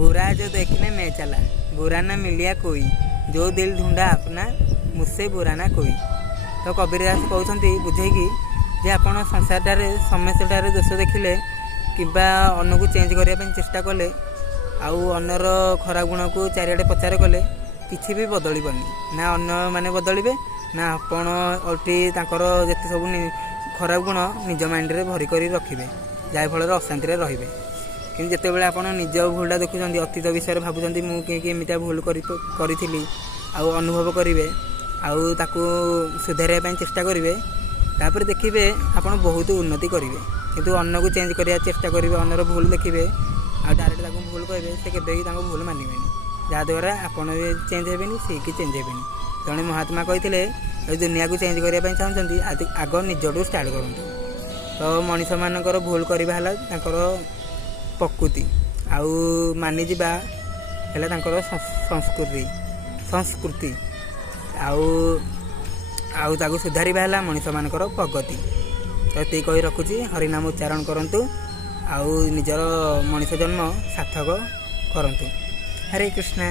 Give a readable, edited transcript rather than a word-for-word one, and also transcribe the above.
बुरा जो देखने मैं चला, बुरा न मिलिया कोई, जो दिल ढूंढा अपना, मुझसे बुरा ना कोई। तो कबीरदास कहते बुझेगी जे आप संसार समस्या दोष देखिले कि अन्न को चेंज करने चेष्टा कले आउ अन्नर खराब गुण को चारिआडे प्रचार कले किसी भी बदलबनी ना अन्न मैंने बदलिबे ना आपण अल्टी जिते सब खराब गुण निज माइंड रे भरिक रखिए जहाँफल अशांति रे कि जितेबाला आप निज भूलटा देखुं अतीत विषय भावुं मुझे भूल करी अनुभव करेंगे आउ सुधार चेष्टा करेंगे तापर देखिए आप बहुत उन्नति करेंगे किंतु अन्न को चेंज करने चेष्टा करेंगे अन्नर भूल देखिए आ डायरेक्ट भूल कहे से केवे भूल मानवे जहाँद्वारा आपड़ चेंज हेबेनि सी कि चेंज हेबेनि। जड़े महात्मा कहते दुनिया को चेंज करने चाहते आग निजटू स्टार्ट करूँ। तो मनीष मानकर भूल करवा है प्रकृति आउ मानिजा है संस्कृति संस्कृति आउ सुधारिबा है मनीष मानकर प्रगति। तो ये कही रखुची हरिनाम उच्चारण करंतु आउ निजर मनीष जन्म सार्थक करंतु। हरे कृष्णा।